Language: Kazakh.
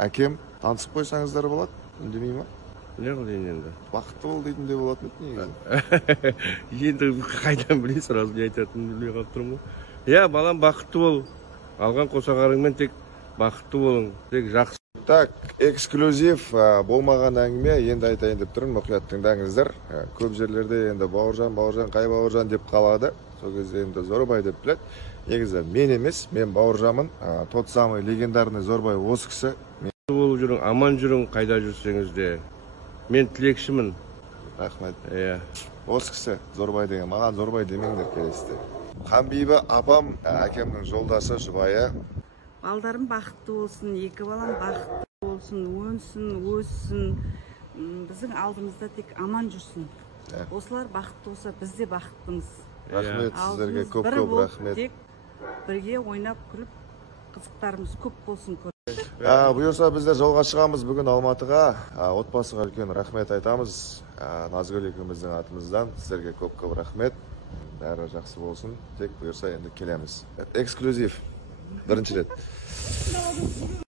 Әкем танысып қойсаңыздар болады, үндемей ма? Не қылайын енді? Бақытты бол дейтін де болатын еді негізі. Енді қайдан білей, сразу не айтатынын білмей қалып тұрмын ғой. Иә, балам бақытты бол. Алған қосағарыңмен тек бақытты болың, тек жақсы. Так, эксклюзив болмаған әңгіме енді айтайын деп тұрмын, мұқият тыңдаңыздар. Көп жерлерде енді Бауыржан, қай Бауыржан деп қалады. Сол кезде енді Зорбай деп біледі. Негізі мен емес, мен Бауыржанмын. Тот самый легендарный Зорбай осы кісі. Болып жүрің, аман жүрің, қайда жүрсеңіз де. Мен тілекшімін. Рахмет. Иә. Осы кісі Зорбай деген, маған Зорбай демеңдер келесіде. Ханбибі апам, әкемнің жолдасы, жұбайы. Балдарым бақытты болсын, екі балам бақытты болсын, өнсін, өссін. Біздің алдымызда тек аман жүрсін. Осылар бақытты болса, біз де бақыттымыз. Рахмет сіздерге, көп-көп рахмет. Тек бірге ойнап күліп, қызықтарымыз көп болсын. Бұйырса біздер жолға шығамыз бүгін Алматыға. Отбасыға үлкен рахмет айтамыз. Назгүл екеуміздің атымыздан сіздерге көп-көп рахмет. Бәрі жақсы болсын. Тек бұйырса енді келеміз. Эксклюзив. Бірінші рет.